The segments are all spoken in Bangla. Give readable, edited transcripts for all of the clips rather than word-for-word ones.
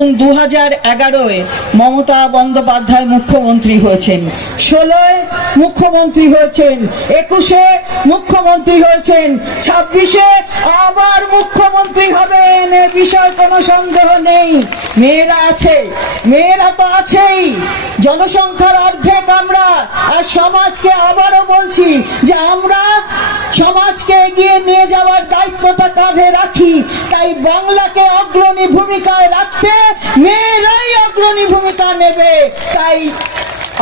2011-এ মমতা বন্দ্যোপাধ্যায় মুখ্যমন্ত্রী হয়েছেন, 16-এ মুখ্যমন্ত্রী হয়েছেন, 21-এ মুখ্যমন্ত্রী হয়েছেন, 26-এ আবার মুখ্যমন্ত্রী হবেন, এ বিষয়ে কোনো সন্দেহ নেই। মেয়েরা আছে, মেয়েরা তো আছেই, জনসংখ্যার অর্ধেক আমরা। আর সমাজকে আবারও বলছি যে আমরা সমাজকে এগিয়ে নিয়ে যাওয়ার দায়িত্বটা কাঁধে রাখি, তাই বাংলাকে অগ্রণী ভূমিকায় রাখতে মেয়েরাই অগ্রণী ভূমিকা নেবে। তাই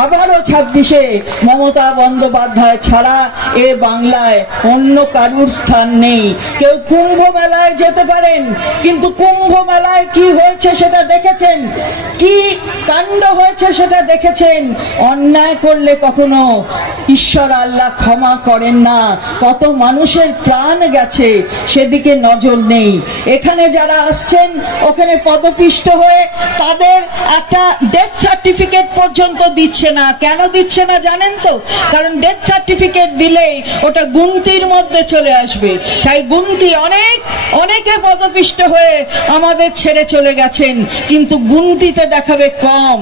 আবারও 26-এ মমতা বন্দ্যোপাধ্যায় ছাড়া এ বাংলায় অন্য কারুর স্থান নেই। কেউ কুম্ভ মেলায় যেতে পারেন, কিন্তু কুম্ভ মেলায় কি হয়েছে সেটা দেখেছেন, কি কাণ্ড হয়েছে সেটা দেখেছেন। অন্যায় করলে কখনো ঈশ্বর আল্লাহ ক্ষমা করেন না, কত মানুষের প্রাণ গেছে সেদিকে নজর নেই। এখানে যারা আসছেন ওখানে পদপিষ্ট হয়ে তাদের একটা ডেথ সার্টিফিকেট পর্যন্ত দিচ্ছে না। কেন দিচ্ছে না জানেন তো? কারণ ডেথ সার্টিফিকেট দিলেই ওটা গুনতির মধ্যে চলে আসবে। তাই গুনতি অনেকে পদপিষ্ট হয়ে আমাদের ছেড়ে চলে গেছেন, কিন্তু গুনতিতে দেখাবে কম।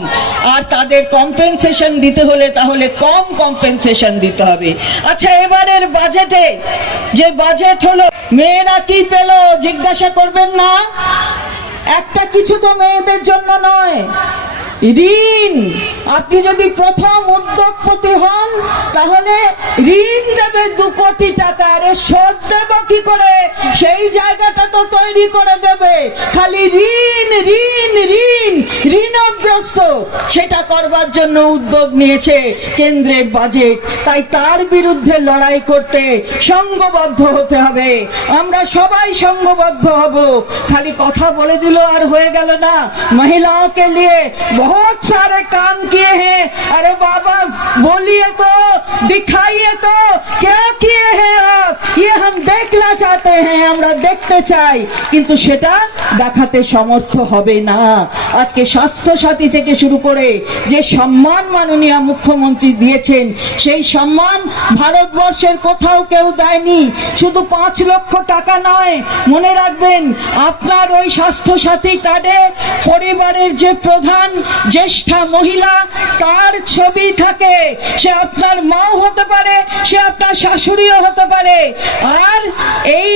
আর তাদের কম্পেনসেশন দিতে হলে তাহলে কম কম্পেনসেশন দিতে হবে। আচ্ছা, এবারের বাজেটে যে বাজেট হলো, মেয়েরা কি পেল জিজ্ঞাসা করবেন না? একটা কিছু তো মেয়েদের জন্য নয়, ঋণ। আপনি যদি প্রথম উদ্যোগপতি হন তাহলে ঋণ দেবে 2 কোটি টাকা। আরে শোধ দেব কি করে? সেই জায়গাটা তো তৈরি করে দেবে। খালি ঋণ ঋণ ঋণ ঋণগ্রস্ত, সেটা করবার জন্য উদ্যোগ নিয়েছে কেন্দ্রের বাজেট। তাই তার বিরুদ্ধে লড়াই করতে সংঘবদ্ধ হতে হবে। আমরা সবাই সংঘবদ্ধ হব। খালি কথা বলে দিল আর হয়ে গেল না। महिलाओं के लिए बहुत सारे काम किए हैं। अरे बाबा बोलिए तो, दिखाइए तो, क्या किए हैं आप? ये हम देखना चाहते हैं, আমরা দেখতে চাই, কিন্তু সেটা দেখাতে সমর্থ হবে না। আজকে স্বাস্থ্য সাথী থেকে শুরু করে যে সম্মান মাননীয় মুখ্যমন্ত্রী দিয়েছেন, সেই সম্মান ভারতবর্ষের কোথাও কেউ দেয়নি। শুধু 5 লক্ষ টাকা নয়, মনে রাখবেন আপনার ওই স্বাস্থ্য সাথী কার্ডে পরিবারের যে প্রধান জ্যেষ্ঠা মহিলা তার ছবি থাকে। সে আপনার মাও হতে পারে, সে আপনার শাশুড়িও হতে পারে। আর এই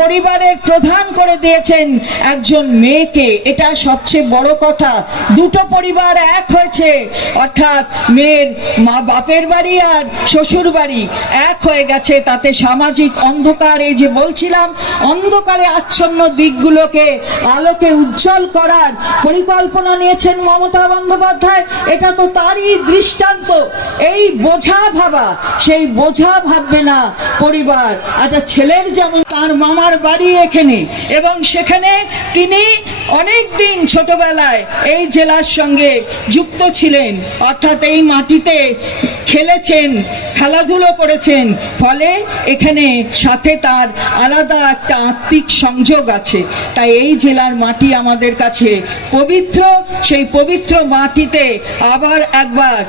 পরিবারের প্রধান করে দিয়েছেন একজন মেয়েকে। এটা সবচেয়ে বড় কথা। 2টো পরিবার এক হয়েছে, অর্থাৎ মেয়ের মা বাপের বাড়ি আর শ্বশুর বাড়ি এক হয়ে গেছে। তাতে সামাজিক অন্ধকার, এই যে বলছিলাম অন্ধকারে আচ্ছন্ন দিকগুলোকে আলোকে উজ্জ্বল করার পরিকল্পনা নিয়েছেন মমতা বন্দ্যোপাধ্যায়। এটা তো তারই দৃষ্টান্ত। এই বোঝা ভাবা, সেই বোঝা ভাববে না পরিবার। একটা ছেলের যেমন তার মামার বাড়ি এখানে, এবং সেখানে তিনি অনেক দিন ছোটবেলায় এই জেলার সঙ্গে যুক্ত ছিলেন, অর্থাৎ এই মাটিতে খেলেছেন, খেলাধুলো করেছেন, ফলে এখানে সাথে তার আলাদা একটা আত্মিক সংযোগ আছে। তাই এই জেলার মাটি আমাদের কাছে পবিত্র। সেই পবিত্র মাটিতে আবার একবার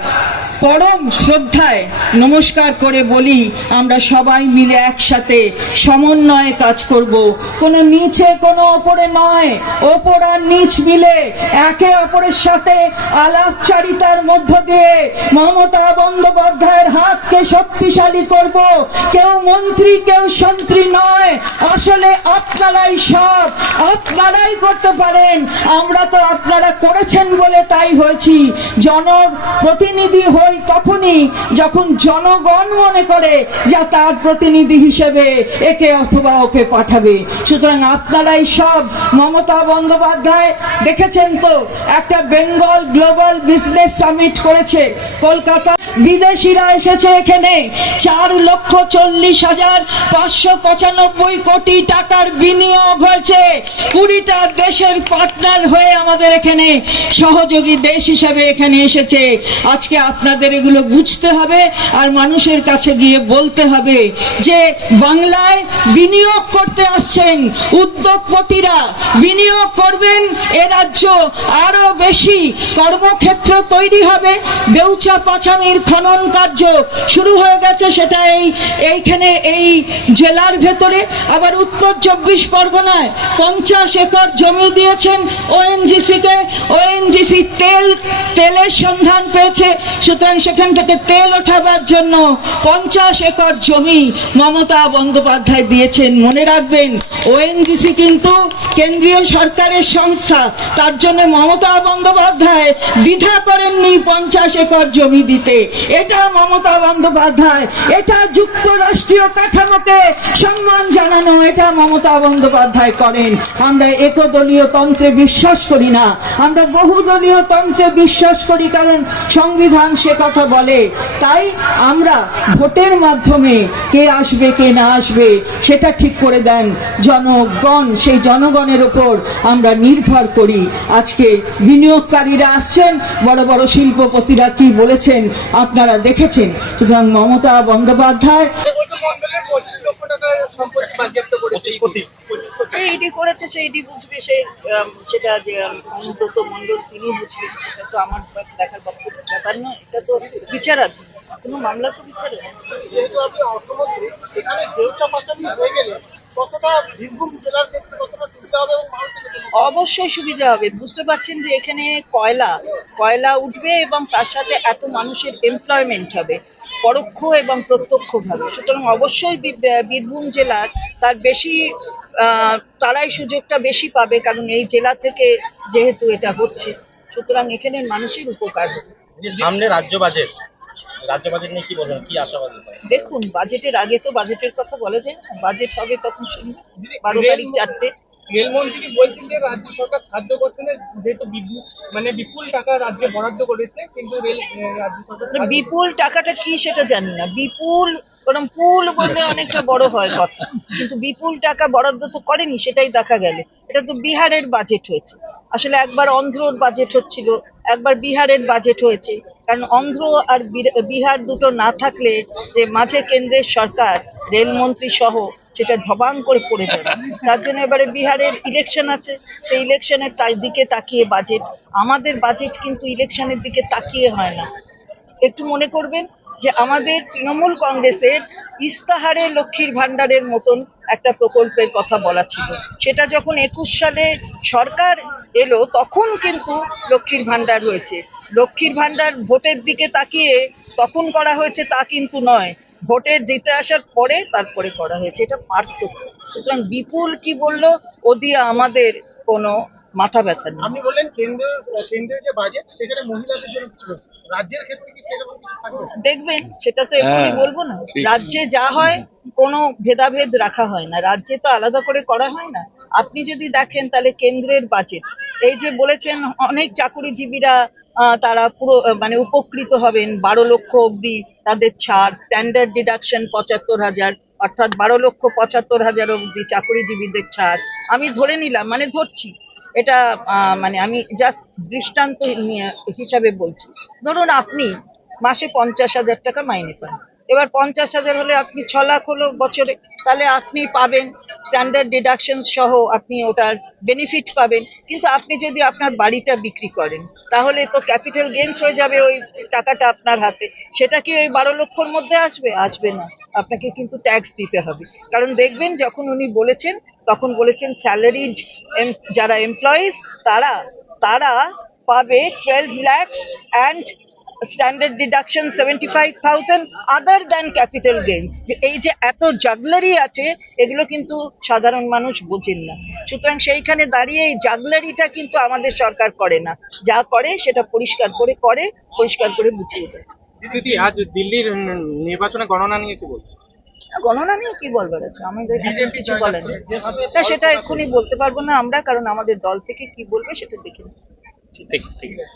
পরম শ্রদ্ধায় নমস্কার করে বলি, আমরা সবাই মিলে একসাথে সমন্বয়ে কাজ করব। কোনো নিচে কোনো ওপরে নয়, ওপর আর নিচ মিলে একে অপরের সাথে আলাপচারিতার মধ্য দিয়ে মমতা বন্দ্যোপাধ্যায়ের হাতকে শক্তিশালী করব। কেউ মন্ত্রী কেউ সন্ত্রী নয়, আসলে আপনারাই সব, আপনারাই করতে পারেন। আমরা তো আপনারা করেছেন বলে তাই হয়েছি। জনপ্রতিনিধি হই তখনই যখন জনগণ মনে করে যা তার প্রতিনিধি হিসেবে একে অথবা ওকে পাঠাবে। সুতরাং আপনারাই সব। মমতা বন্দ্যোপাধ্যায় দেখেছেন তো, একটা বেঙ্গল গ্লোবাল বিজনেস সামিট করেছে কলকাতা। বিদেশিরা এসেছে এখানে। 4,40,595 কোটি টাকার বিনিয়োগ হয়েছে। 20টা দেশের পার্টনার হয়ে আমাদের এখানে সহযোগী দেশ হিসেবে এখানে এসেছে। আজকে আপনাদের এগুলো বুঝতে হবে আর মানুষের কাছে গিয়ে বলতে হবে যে বাংলায় বিনিয়োগ করতে আসছেন উদ্যোগপতিরা, বিনিয়োগ করবেন। এ রাজ্য আরো বেশি কর্মক্ষেত্র তৈরি হবে। দেউচা পাচামির খনন কার্য শুরু হয়ে গেছে, সেটা এইখানে এই জেলার ভেতরে। আবার উত্তর 24 পরগনায় 50 একর জমি দিয়েছেন ওএনজিসি কে। ওএনজিসি তেলের সন্ধান পেয়েছে, সুতরাং সেখান থেকে তেল ওঠাবার জন্য 50 একর জমি মমতা বন্দ্যোপাধ্যায় দিয়েছেন। মনে রাখবেন, ওএনজিসি কিন্তু কেন্দ্রীয় সরকারের সংস্থা, তার জন্য মমতা বন্দ্যোপাধ্যায় দ্বিধা করেননি 50 একর জমি দিতে। এটা মমতা বন্দ্যোপাধ্যায়, এটা যুক্তরাষ্ট্রীয় কাঠামোকে সম্মান জানানো, এটা মমতা বন্দ্যোপাধ্যায় করেন। আমরা একদলীয় তন্ত্রে বিশ্বাস করি না, আমরা বহুদলীয় তন্ত্রে বিশ্বাস করি, কারণ সংবিধান সে কথা বলে। তাই আমরা ভোটের মাধ্যমে কে আসবে কে না আসবে সেটা ঠিক করে দেন জনগণ, সেই জনগণের উপর আমরা নির্ভর করি। আজকে বিনিয়োগকারীরা আসছেন, বড় বড় শিল্পপতিরা কি বলেছেন আপনারা দেখেছেন। সুতরাং মমতা বন্দ্যোপাধ্যায় ইডি করেছে, সেই ইডি বুঝবে, সেটা যে অনুব্রত মণ্ডল তিনি বুঝবেন, সেটা তো আমার দেখার ব্যাপার নয়। এটা তো বিচারাধীন, কোনো মামলা তো বিচারাধীন। যেহেতু আপনি অর্থমন্ত্রী, এখানে দেউচা পাচালি হয়ে গেলে কতটা বীরভূম জেলার ক্ষেত্রে কতটা সুবিধা হবে এবং অবশ্যই সুবিধা হবে। বুঝতে পারছেন যে এখানে কয়লা উঠবে এবং তার সাথে এত মানুষের এমপ্লয়মেন্ট হবে পরোক্ষ এবং প্রত্যক্ষ ভাবে। সুতরাং অবশ্যই বীরভূম জেলার তার বেশি তারাই সুযোগটা বেশি পাবে, কারণ এই জেলা থেকে যেহেতু এটা হচ্ছে, সুতরাং এখানের মানুষের উপকার হবে। সামনে রাজ্য বাজেট নিয়ে কি বলবেন, কি আশাবাদী? দেখুন, বাজেটের আগে তো বাজেটের কথা বলা যায় না, বাজেট হবে তখন শুনবো। 12 তারিখ 4টে। রেলমন্ত্রী কি বলছেন যে রাজ্য সরকার সাহায্য করছে না, যেহেতু বিপুল টাকা রাজ্যে বরাদ্দ করেছে, কিন্তু রাজ্য সরকার বিপুল টাকাটা কি সেটা জানি না। বিপুল বরং পুল বললে অনেকটা বড় হয় কথা, কিন্তু বিপুল টাকা বরাদ্দ তো করেনি, সেটাই দেখা গেল। এটা তো বিহারের বাজেট হয়েছে। আসলে একবার অন্ধ্রর বাজেট হচ্ছিল, একবার বিহারের বাজেট হয়েছে। কারণ অন্ধ্র আর বিহার দুটো না থাকলে যে মাঝে কেন্দ্রের সরকার রেলমন্ত্রী সহ সেটা ধবাং করে পড়ে যাবে। তার জন্য এবারে বিহারের ইলেকশন আছে, সেই ইলেকশনের দিকে তাকিয়ে বাজেট। আমাদের বাজেট কিন্তু ইলেকশনের দিকে তাকিয়ে হয় না। একটু মনে করবেন যে আমাদের তৃণমূল কংগ্রেসের ইস্তাহারে লক্ষ্মীর ভান্ডারের মতন একটা প্রকল্পের কথা বলা ছিল, সেটা যখন 21 সালে সরকার এলো তখন কিন্তু লক্ষ্মীর ভান্ডার হয়েছে। লক্ষ্মীর ভান্ডার ভোটের দিকে তাকিয়ে তখন করা হয়েছে তা কিন্তু নয়, ভোটের জিতে আসার পরে তারপরে করা হয়েছে, এটা পার্থক্য। সুতরাং বিপুল কি বললো ও দিয়ে আমাদের কোনো মাথা ব্যথা নেই। আপনি বললেন কেন্দ্রের যে বাজেট সেখানে মহিলাদের জন্য কিছু রাজ্যের ক্ষেত্রে কি সেরকম কিছু থাকবে? দেখবেন, সেটা তো এখনই বলবো না। রাজ্যে যা হয় কোনো ভেদাভেদ রাখা হয় না, রাজ্যে তো আলাদা করে করা হয় না। আপনি যদি দেখেন তাহলে কেন্দ্রের বাজেট, এই যে বলেছেন অনেক চাকুরিজীবীরা তারা পুরো মানে উপকৃত হবেন, 12 লক্ষ অব্দি তাদের ছাড়, স্ট্যান্ডার্ড ডিডাকশন 75,000, অর্থাৎ 12,75,000 অব্দি চাকুরিজীবীদের ছাড়। আমি ধরে নিলাম, মানে ধরছি, এটা মানে আমি জাস্ট দৃষ্টান্ত হিসাবে বলছি। ধরুন আপনি মাসে 50,000 টাকা মাইনে পান, এবার 50,000 হলে আপনি 6 লাখ হলো বছরে, তাহলে আপনি পাবেন স্ট্যান্ডার্ড ডিডাকশন সহ আপনি ওটার বেনিফিট পাবেন। কিন্তু আপনি যদি আপনার বাড়িটা বিক্রি করেন তাহলে তো ক্যাপিটাল গেইনস হয়ে যাবে ওই টাকাটা আপনার হাতে। সেটা কি ওই 12 লক্ষর মধ্যে আসবে না, আপনাকে কিন্তু ট্যাক্স দিতে হবে। কারণ দেখবেন যখন উনি বলেছেন তখন বলেছেন স্যালারিড যারা এমপ্লয়িজ তারা পাবে 12 lakhs and standard deduction 75,000 other than capital gains. এই যে এত জাগলারি আছে, এগুলো কিন্তু সাধারণ মানুষ বোঝেন না। সুতরাং সেইখানে দাঁড়িয়ে এই জাগলারিটা কিন্তু আমাদের সরকার করে না, যা করে সেটা পরিষ্কার করে বুঝিয়ে দেয়। দিদি, আজ দিল্লির নির্বাচনে গণনা নিয়ে কি বলবেন? গণনা নিয়ে কি বলবার আছে, আমাদের কিছু বলেন না, সেটা এক্ষুনি বলতে পারবো না আমরা, কারণ আমাদের দল থেকে কি বলবে সেটা দেখে। ঠিক আছে।